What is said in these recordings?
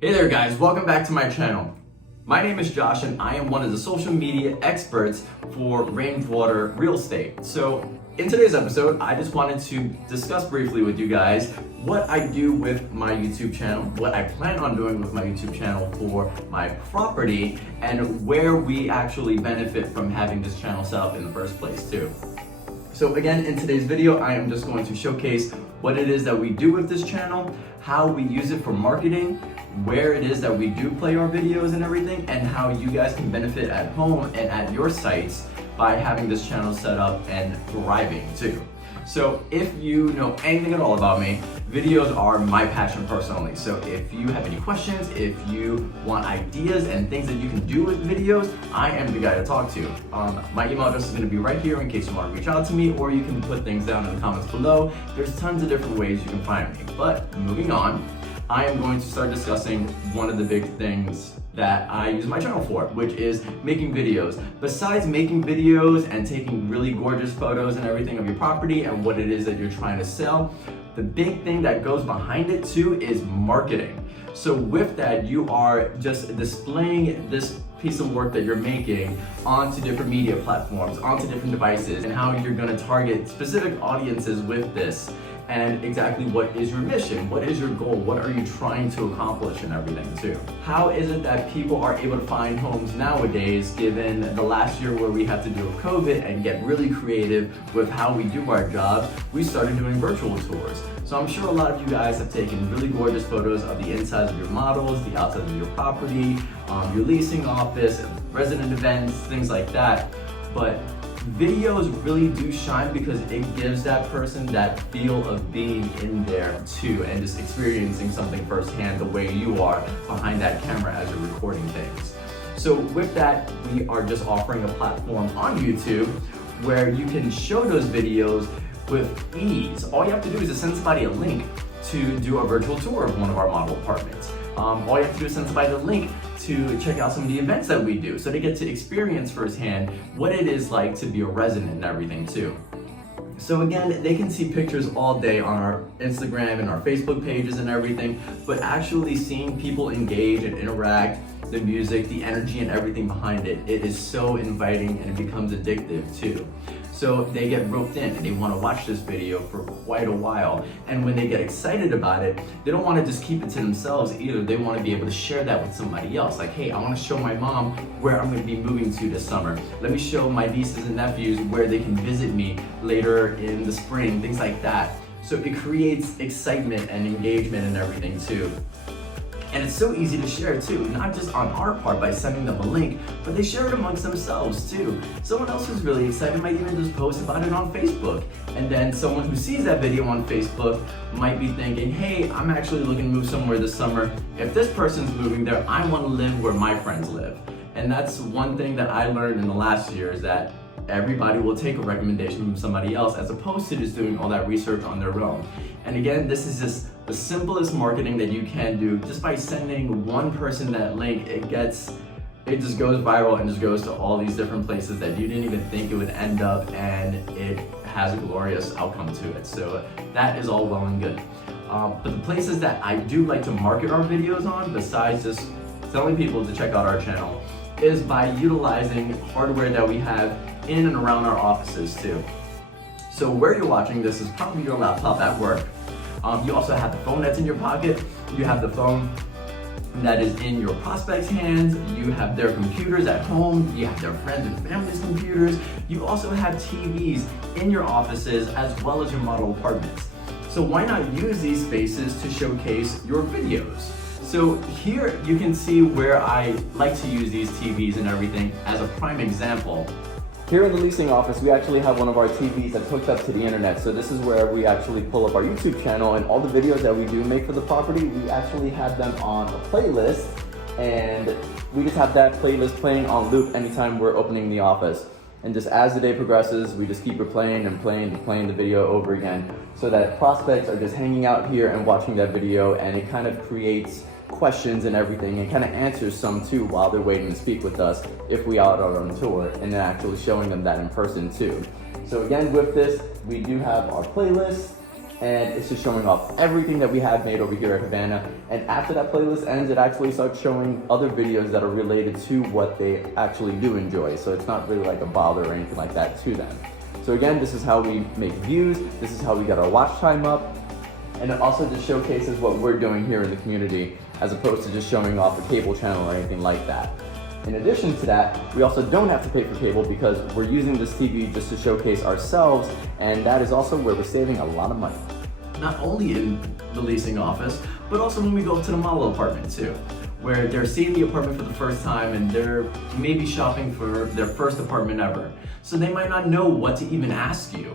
Hey there guys, welcome back to my channel. My name is Josh and I am one of the social media experts for Rainwater Real Estate. So in today's episode, I just wanted to discuss briefly with you guys what I do with my YouTube channel, what I plan on doing with my YouTube channel for my property, and where we actually benefit from having this channel set up in the first place too. So again, in today's video, I am just going to showcase what it is that we do with this channel, how we use it for marketing, where it is that we do play our videos and everything, and how you guys can benefit at home and at your sites by having this channel set up and thriving too. So if you know anything at all about me, videos are my passion personally. So if you have any questions, if you want ideas and things that you can do with videos, I am the guy to talk to. My email address is going to be right here in case you want to reach out to me, or you can put things down in the comments below. There's tons of different ways you can find me. But moving on, I am going to start discussing one of the big things that I use my channel for, which is making videos. Besides making videos and taking really gorgeous photos and everything of your property and what it is that you're trying to sell, the big thing that goes behind it too is marketing. So with that, you are just displaying this piece of work that you're making onto different media platforms, onto different devices, and how you're gonna target specific audiences with this. And exactly what is your mission? What is your goal? What are you trying to accomplish and everything too? How is it that people are able to find homes nowadays, given the last year where we had to deal with COVID and get really creative with how we do our job? We started doing virtual tours. So I'm sure a lot of you guys have taken really gorgeous photos of the insides of your models, the outside of your property, your leasing office, resident events, things like that. But videos really do shine because it gives that person that feel of being in there too, and just experiencing something firsthand the way you are behind that camera as you're recording things. So with that, we are just offering a platform on YouTube where you can show those videos with ease. All you have to do is just send somebody a link to do a virtual tour of one of our model apartments. All you have to do is send somebody the link to check out some of the events that we do, so they get to experience firsthand what it is like to be a resident and everything too. So again, they can see pictures all day on our Instagram and our Facebook pages and everything, but actually seeing people engage and interact, the music, the energy and everything behind it, it is so inviting and it becomes addictive too. So they get roped in and they want to watch this video for quite a while. And when they get excited about it, they don't want to just keep it to themselves either. They want to be able to share that with somebody else. Like, hey, I want to show my mom where I'm going to be moving to this summer. Let me show my nieces and nephews where they can visit me later in the spring, things like that. So it creates excitement and engagement and everything too. And it's so easy to share too, not just on our part by sending them a link, but they share it amongst themselves too. Someone else who's really excited might even just post about it on Facebook. And then someone who sees that video on Facebook might be thinking, hey, I'm actually looking to move somewhere this summer. If this person's moving there, I want to live where my friends live. And that's one thing that I learned in the last year, is that everybody will take a recommendation from somebody else as opposed to just doing all that research on their own. And again, this is just the simplest marketing that you can do. Just by sending one person that link, it just goes viral and just goes to all these different places that you didn't even think it would end up, and it has a glorious outcome to it. So that is all well and good. But the places that I do like to market our videos on, besides just telling people to check out our channel, is by utilizing hardware that we have in and around our offices too. So where you're watching this is probably your laptop at work. You also have the phone that's in your pocket. You have the phone that is in your prospects' hands. You have their computers at home. You have their friends and family's computers. You also have TVs in your offices as well as your model apartments. So why not use these spaces to showcase your videos? So here you can see where I like to use these TVs and everything as a prime example. Here in the leasing office, we actually have one of our TVs that's hooked up to the internet. So this is where we actually pull up our YouTube channel, and all the videos that we do make for the property, we actually have them on a playlist, and we just have that playlist playing on loop anytime we're opening the office. And just as the day progresses, we just keep replaying and playing the video over again, so that prospects are just hanging out here and watching that video, and it kind of creates questions and everything, and kind of answers some too while they're waiting to speak with us if we are out on tour, and then actually showing them that in person too. So again, with this, we do have our playlist, and it's just showing off everything that we have made over here at Havana. And after that playlist ends, it actually starts showing other videos that are related to what they actually do enjoy. So it's not really like a bother or anything like that to them. So again, this is how we make views, this is how we get our watch time up, and it also just showcases what we're doing here in the community as opposed to just showing off a cable channel or anything like that. In addition to that, we also don't have to pay for cable because we're using this TV just to showcase ourselves, and that is also where we're saving a lot of money. Not only in the leasing office, but also when we go to the model apartment too, where they're seeing the apartment for the first time and they're maybe shopping for their first apartment ever. So they might not know what to even ask you.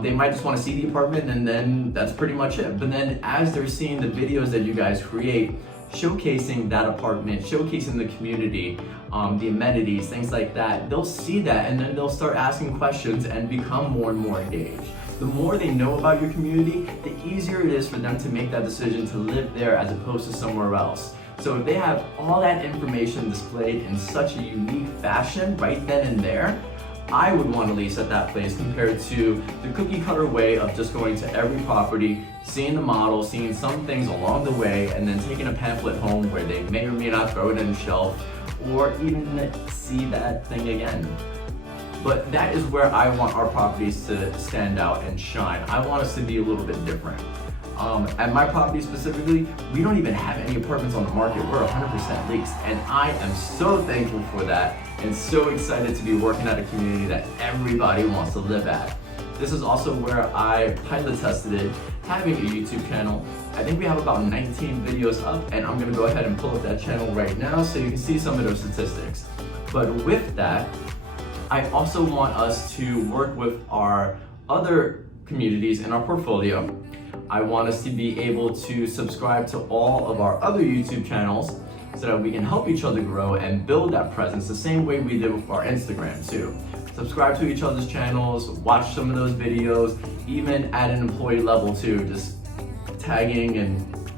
They might just want to see the apartment and then that's pretty much it. But then as they're seeing the videos that you guys create, showcasing that apartment, showcasing the community, the amenities, things like that, they'll see that and then they'll start asking questions and become more and more engaged. The more they know about your community, the easier it is for them to make that decision to live there as opposed to somewhere else. So if they have all that information displayed in such a unique fashion right then and there, I would want to lease at that place compared to the cookie cutter way of just going to every property, seeing the model, seeing some things along the way, and then taking a pamphlet home where they may or may not throw it in the shelf or even see that thing again. But that is where I want our properties to stand out and shine. I want us to be a little bit different. At my property specifically, we don't even have any apartments on the market. We're 100% leased, and I am so thankful for that and so excited to be working at a community that everybody wants to live at. This is also where I pilot tested it, having a YouTube channel. I think we have about 19 videos up, and I'm gonna go ahead and pull up that channel right now so you can see some of those statistics. But with that, I also want us to work with our other communities in our portfolio. I want us to be able to subscribe to all of our other YouTube channels so that we can help each other grow and build that presence the same way we did with our Instagram too. Subscribe to each other's channels, watch some of those videos, even at an employee level too, just tagging and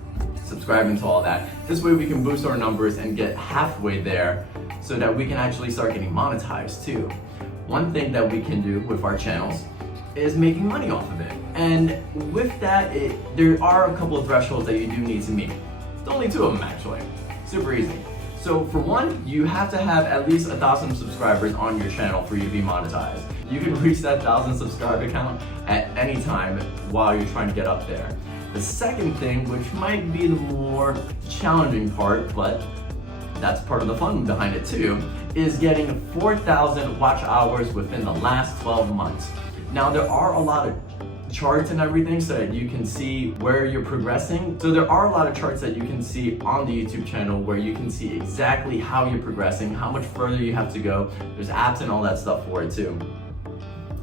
subscribing to all that. This way we can boost our numbers and get halfway there so that we can actually start getting monetized too. One thing that we can do with our channels is making money off of it. And with that, there are a couple of thresholds that you do need to meet. There's only 2 of them actually. Super easy. So for one, you have to have at least 1,000 subscribers on your channel for you to be monetized. You can reach that 1,000 subscriber count at any time while you're trying to get up there. The second thing, which might be the more challenging part, but that's part of the fun behind it too, is getting 4,000 watch hours within the last 12 months. Now there are a lot of charts and everything so that you can see where you're progressing. So there are a lot of charts that you can see on the YouTube channel where you can see exactly how you're progressing, how much further you have to go. There's apps and all that stuff for it too.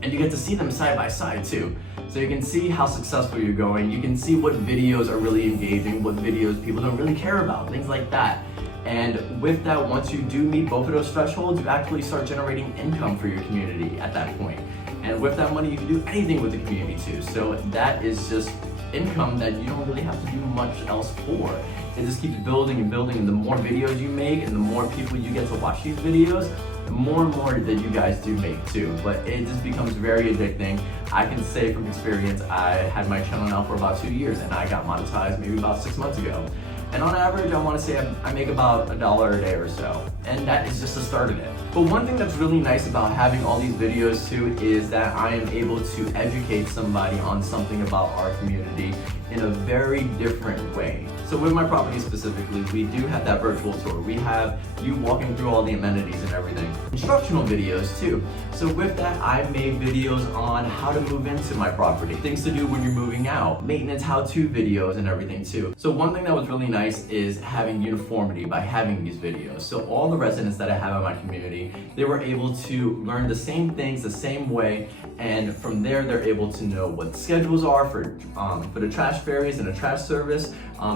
And you get to see them side by side too. So you can see how successful you're going. You can see what videos are really engaging, what videos people don't really care about, things like that. And with that, once you do meet both of those thresholds, you actually start generating income for your community at that point. And with that money, you can do anything with the community too. So that is just income that you don't really have to do much else for. It just keeps building and building, and the more videos you make and the more people you get to watch these videos, the more and more that you guys do make too. But it just becomes very addicting. I can say from experience, I had my channel now for about 2 years and I got monetized maybe about 6 months ago. And on average, I want to say I make about $1 a day or so. And that is just the start of it. But one thing that's really nice about having all these videos too is that I am able to educate somebody on something about our community in a very different way. So with my property specifically, we do have that virtual tour. We have you walking through all the amenities and everything. Instructional videos too. So with that, I made videos on how to move into my property, things to do when you're moving out, maintenance how-to videos and everything too. So one thing that was really nice is having uniformity by having these videos. So all the residents that I have in my community, they were able to learn the same things the same way, and from there they're able to know what the schedules are for the trash ferries and the trash service.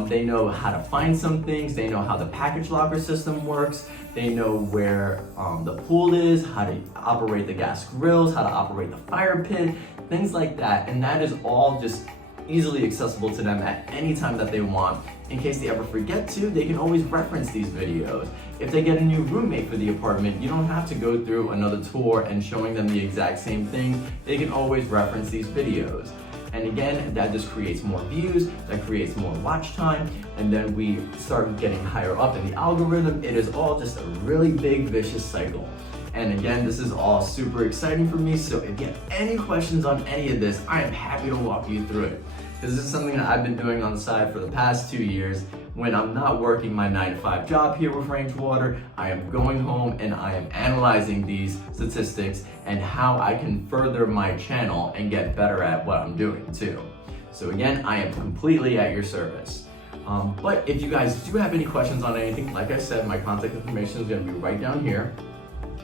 They know how to find some things, they know how the package locker system works, they know where the pool is, how to operate the gas grills, how to operate the fire pit, things like that. And that is all just easily accessible to them at any time that they want. In case they ever forget to, they can always reference these videos. If they get a new roommate for the apartment, you don't have to go through another tour and showing them the exact same thing. They can always reference these videos. And again, that just creates more views, that creates more watch time, and then we start getting higher up in the algorithm. It is all just a really big vicious cycle. And again, this is all super exciting for me, so if you have any questions on any of this, I am happy to walk you through it. Because this is something that I've been doing on the side for the past 2 years. When I'm not working my 9-to-5 job here with Rangewater, I am going home and I am analyzing these statistics and how I can further my channel and get better at what I'm doing too. So again, I am completely at your service. But if you guys do have any questions on anything, like I said, my contact information is going to be right down here.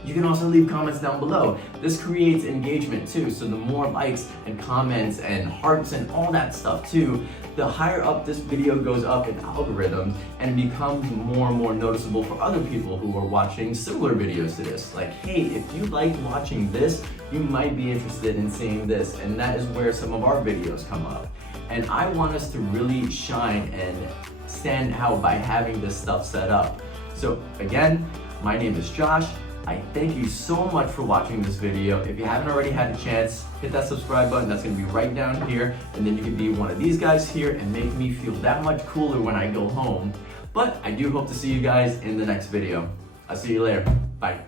You can also leave comments down below. This creates engagement too, so the more likes and comments and hearts and all that stuff too, the higher up this video goes up in algorithm and becomes more and more noticeable for other people who are watching similar videos to this. Like, hey, if you like watching this, you might be interested in seeing this, and that is where some of our videos come up. And I want us to really shine and stand out by having this stuff set up. So again, my name is Josh. I thank you so much for watching this video. If you haven't already had a chance, hit that subscribe button. That's gonna be right down here. And then you can be one of these guys here and make me feel that much cooler when I go home. But I do hope to see you guys in the next video. I'll see you later. Bye.